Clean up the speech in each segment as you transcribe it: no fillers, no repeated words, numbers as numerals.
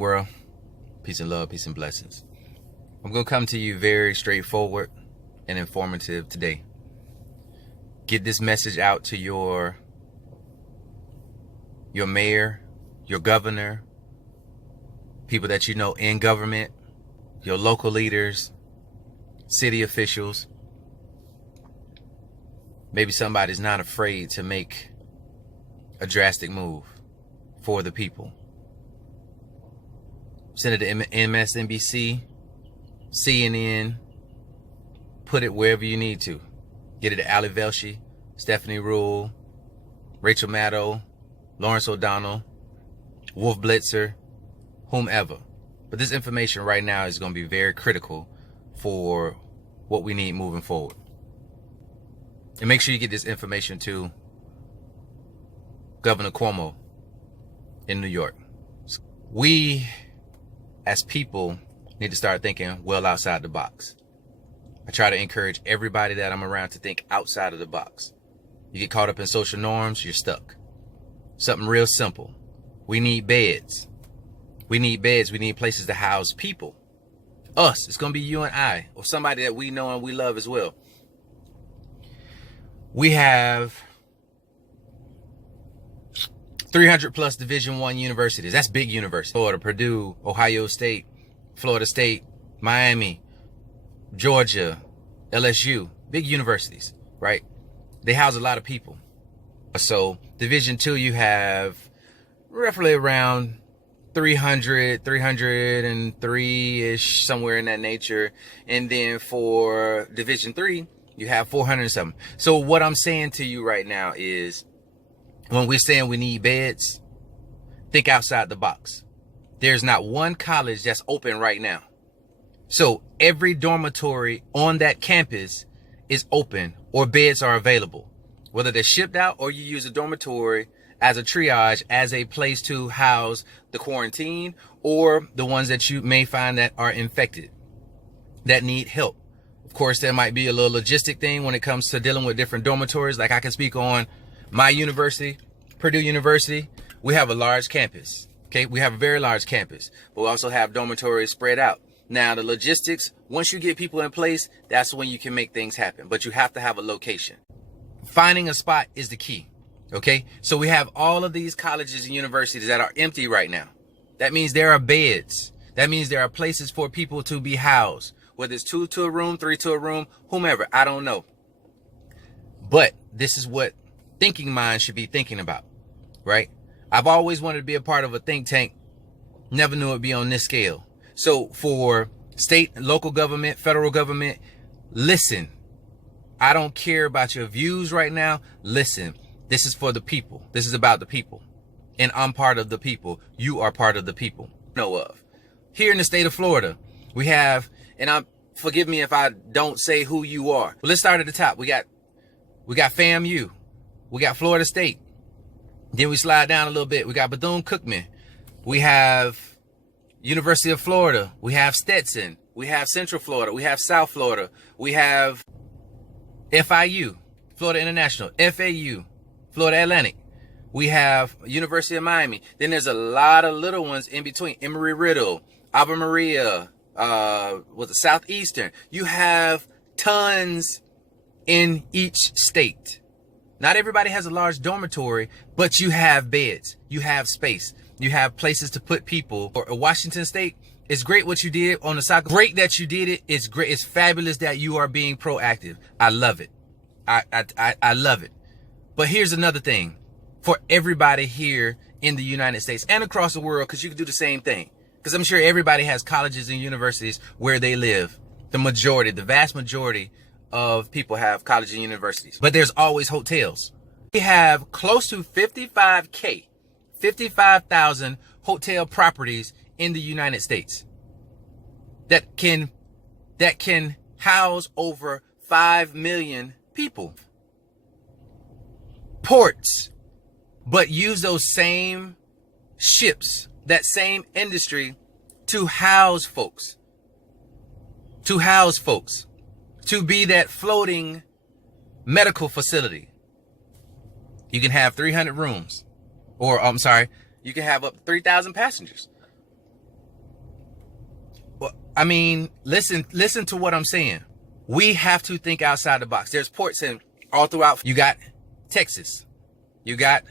World, peace and love, peace and blessings. I'm going to come to you very straightforward and informative today. Get this message out to your mayor, your governor, people that you know in government, your local leaders, city officials. Maybe somebody's not afraid to make a drastic move for the people. Send it to MSNBC, CNN, put it wherever you need to. Get it to Ali Velshi, Stephanie Rule, Rachel Maddow, Lawrence O'Donnell, Wolf Blitzer, whomever. But this information right now is going to be very critical for what we need moving forward. And make sure you get this information to Governor Cuomo in New York. We, as people, need to start thinking well outside the box. I try to encourage everybody that I'm around to think outside of the box. You get caught up in social norms, you're stuck. Something real simple. We need beds. We need beds. We need places to house people. Us. It's going to be you and I, or somebody that we know and we love as well. We have 300 plus Division I universities. That's big universities. Florida, Purdue, Ohio State, Florida State, Miami, Georgia, LSU. Big universities, right? They house a lot of people. So Division II, you have roughly around 303-ish, somewhere in that nature. And then for Division III, you have 400 and something. So what I'm saying to you right now is, when we're saying we need beds, think outside the box. There's not one college that's open right now. So every dormitory on that campus is open or beds are available. Whether they're shipped out or you use a dormitory as a triage, as a place to house the quarantine or the ones that you may find that are infected, that need help. Of course, there might be a little logistic thing when it comes to dealing with different dormitories. Like I can speak on my university, Purdue University. We have a large campus. Okay, we have a very large campus, but we also have dormitories spread out. Now, the logistics, once you get people in place, that's when you can make things happen. But you have to have a location. Finding a spot is the key. Okay, so we have all of these colleges and universities that are empty right now. That means there are beds. That means there are places for people to be housed. Whether it's 2 to a room, 3 to a room, whomever, I don't know. But this is what thinking minds should be thinking about, right? I've always wanted to be a part of a think tank. Never knew it'd be on this scale. So for state, local government, federal government, listen. I don't care about your views right now. Listen, this is for the people. This is about the people. And I'm part of the people. You are part of the people. Know of. Here in the state of Florida, we have, and forgive me if I don't say who you are. Well, let's start at the top. We got FAMU. We got Florida State. Then we slide down a little bit. We got Bethune-Cookman. We have University of Florida. We have Stetson. We have Central Florida. We have South Florida. We have FIU, Florida International, FAU, Florida Atlantic. We have University of Miami. Then there's a lot of little ones in between. Emory-Riddle, Ave Maria, with the Southeastern. You have tons in each state. Not everybody has a large dormitory, but you have beds. You have space. You have places to put people. Or Washington State, it's great what you did on the soccer. Great that you did it. It's great. It's fabulous that you are being proactive. I love it. I love it. But here's another thing for everybody here in the United States and across the world, because you can do the same thing. Because I'm sure everybody has colleges and universities where they live. The vast majority of people have colleges and universities. But there's always hotels. We have close to 55,000 hotel properties in the United States that can house over 5 million people. Ports, but use those same ships, that same industry to house folks, to be that floating medical facility. You can have 300 rooms, or I'm sorry, you can have up to 3,000 passengers. I mean, listen to what I'm saying. We have to think outside the box. There's ports in all throughout. You got Texas. You got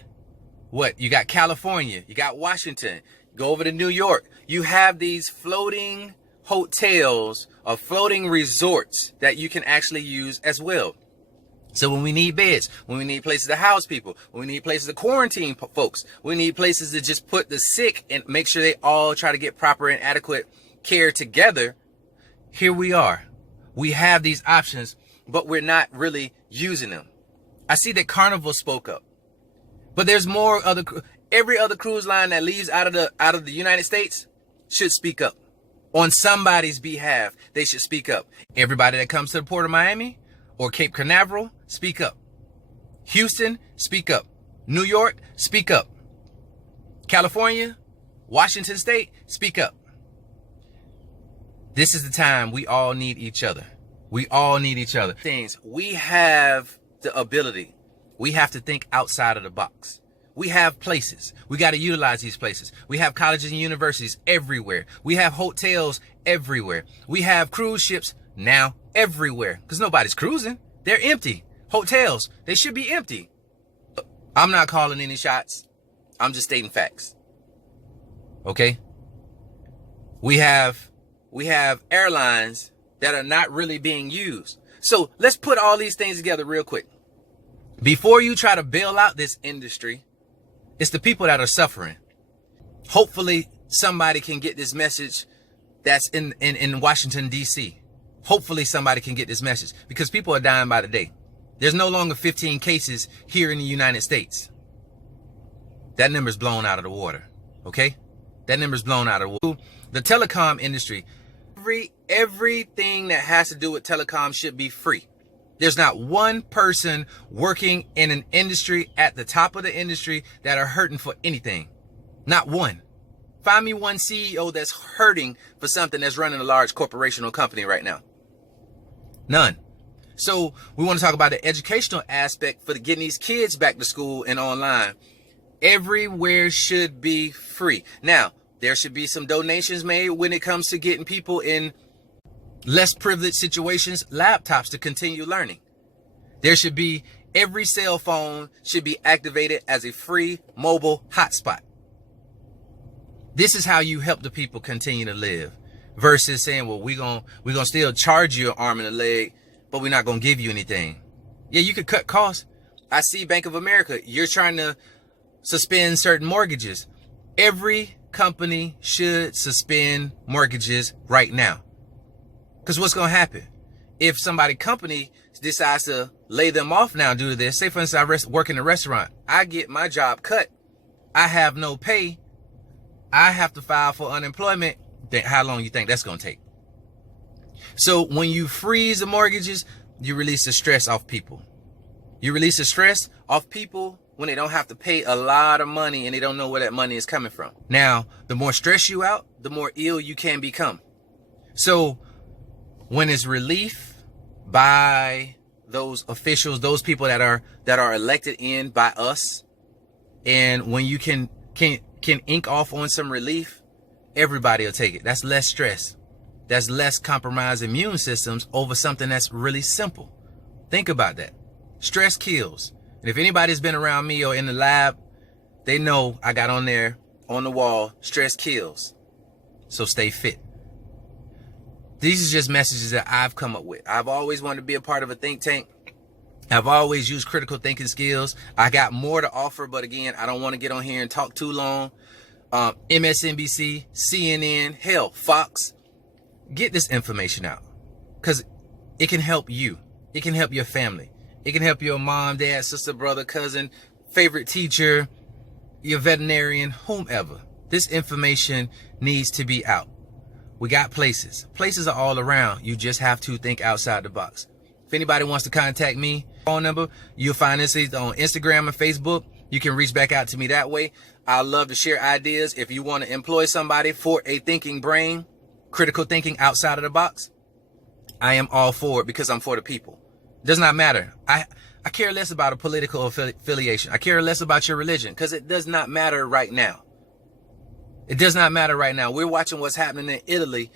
what? You got California. You got Washington. Go over to New York. You have these floating hotels or floating resorts that you can actually use as well. So when we need beds, when we need places to house people, when we need places to quarantine folks, we need places to just put the sick and make sure they all try to get proper and adequate care together. Here we are. We have these options, but we're not really using them. I see that Carnival spoke up, but there's more other. Every other cruise line that leaves out of the United States should speak up on somebody's behalf. They should speak up. Everybody that comes to the Port of Miami or Cape Canaveral, speak up. Houston, speak up. New York, speak up. California, Washington State, speak up. This is the time we all need each other. We all need each other. Things we have the ability. We have to think outside of the box. We have places. We got to utilize these places. We have colleges and universities everywhere. We have hotels everywhere. We have cruise ships now everywhere because nobody's cruising. They're empty. Hotels, they should be empty. I'm not calling any shots. I'm just stating facts. Okay? We have airlines that are not really being used. So let's put all these things together real quick. Before you try to bail out this industry, it's the people that are suffering. Hopefully somebody can get this message that's in Washington, D.C. Hopefully somebody can get this message because people are dying by the day. There's no longer 15 cases here in the United States. That number's blown out of the water. Okay? That number's blown out of the water. The telecom industry, everything that has to do with telecom should be free. There's not one person working in an industry at the top of the industry that are hurting for anything. Not one. Find me one CEO that's hurting for something that's running a large corporation or company right now. None. So we want to talk about the educational aspect for getting these kids back to school and online. Everywhere should be free. Now, there should be some donations made when it comes to getting people in less privileged situations laptops to continue learning. There should be, every cell phone should be activated as a free mobile hotspot. This is how you help the people continue to live versus saying, well, we're going to still charge you an arm and a leg, but we're not going to give you anything. Yeah, you could cut costs. I see Bank of America, you're trying to suspend certain mortgages. Every company should suspend mortgages right now. Because what's going to happen? If company decides to lay them off now due to this, say for instance, I work in a restaurant, I get my job cut, I have no pay, I have to file for unemployment, then how long you think that's going to take? So when you freeze the mortgages, you release the stress off people. You release the stress off people when they don't have to pay a lot of money and they don't know where that money is coming from. Now, the more stress you out, the more ill you can become. So when it's relief by those officials, those people that are elected in by us, and when you can ink off on some relief, everybody will take it. That's less stress. That's less compromised immune systems over something that's really simple. Think about that. Stress kills. And if anybody's been around me or in the lab, they know I got on there on the wall, stress kills. So stay fit. These are just messages that I've come up with. I've always wanted to be a part of a think tank. I've always used critical thinking skills. I got more to offer, but again, I don't want to get on here and talk too long. MSNBC, CNN, hell, Fox. Get this information out because it can help you. It can help your family. It can help your mom, dad, sister, brother, cousin, favorite teacher, your veterinarian, whomever. This information needs to be out. We got places. Places are all around. You just have to think outside the box. If anybody wants to contact me, phone number, you'll find this on Instagram and Facebook. You can reach back out to me that way. I love to share ideas. If you want to employ somebody for a thinking brain, critical thinking outside of the box, I am all for it because I'm for the people. It does not matter. I care less about a political affiliation. I care less about your religion because it does not matter right now. It does not matter right now. We're watching what's happening in Italy.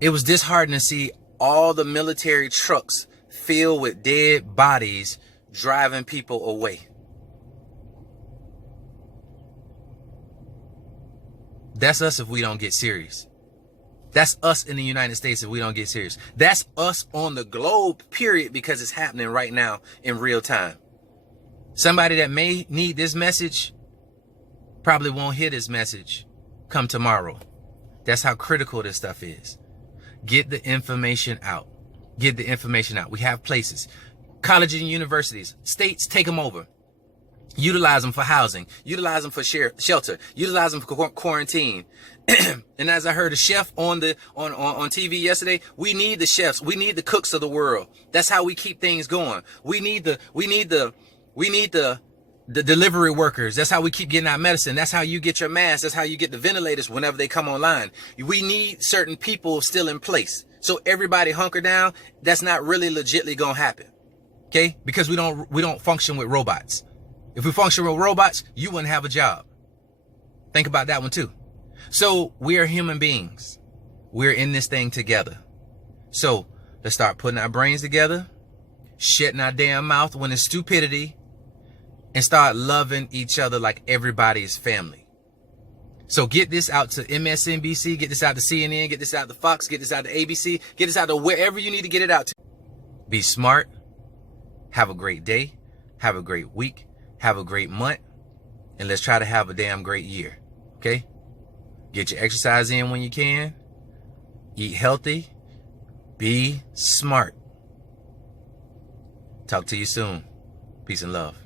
It was disheartening to see all the military trucks filled with dead bodies driving people away. That's us if we don't get serious. That's us in the United States if we don't get serious. That's us on the globe, period, because it's happening right now in real time. Somebody that may need this message probably won't hear this message come tomorrow. That's how critical this stuff is. Get the information out. Get the information out. We have places, colleges and universities, states, take them over. Utilize them for housing. Utilize them for shelter. Utilize them for quarantine. And as I heard a chef on TV yesterday, we need the chefs. We need the cooks of the world. That's how we keep things going. We need the delivery workers. That's how we keep getting our medicine. That's how you get your masks. That's how you get the ventilators whenever they come online. We need certain people still in place. So everybody hunker down. That's not really legitly gonna happen. Okay? Because we don't function with robots. If we function with robots, you wouldn't have a job. Think about that one too. So we are human beings. We're in this thing together. So let's start putting our brains together, shutting our damn mouth when it's stupidity, and start loving each other like everybody is family. So get this out to MSNBC, get this out to CNN, get this out to Fox, get this out to ABC, get this out to wherever you need to get it out to. Be smart. Have a great day. Have a great week. Have a great month. And let's try to have a damn great year. Okay? Get your exercise in when you can. Eat healthy. Be smart. Talk to you soon. Peace and love.